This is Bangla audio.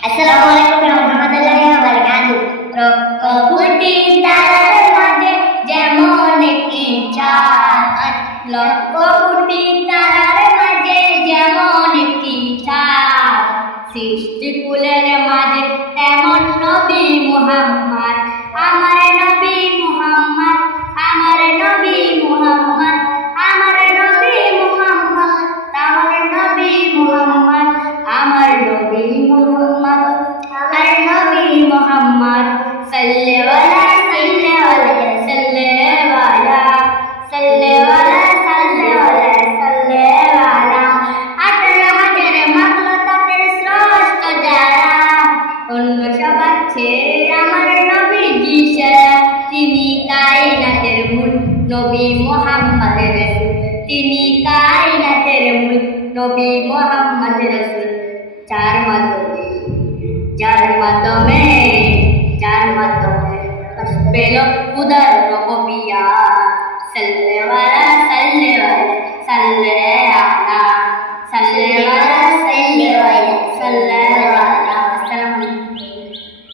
Assalamualaikum warahmatullahi wabarakatuh. Rokok tarar maje jemon একটি চাঁদ, লক্ষ কোটি তারার মাঝে যেমন একটি চাঁদ, সৃষ্টি কুলের মাঝে তেমন নবী মুহাম্মদ, আমার নবী মুহাম্মদ, আমার নবী মুহাম্মদ, আমার নবী মুহাম্মদ, আমার নবী মুহাম্মদ, আমার নবী মুহাম্মদ, আমার নবী মুহাম্মদ, সাল্লে ওয়ালা সাল্লে ওয়ালা সাল্লে ওয়ালা সাল্লে ওয়ালা সাল্লে ওয়ালা সাল্লে ওয়ালা। 18,000 মাখলুকাতের শ্রেষ্ঠ যারা, অন্য সবার চেয়ে আমার নবীজি সেরা, তিনি কায়নাতের মূল নবী মুহাম্মদের রাসূল, তিনি কায়নাতের মূল নবী মুহাম্মদের রাসূল। যার মাধ্যমে পেল খুদার রবিয়া সাল্লাল্লাহু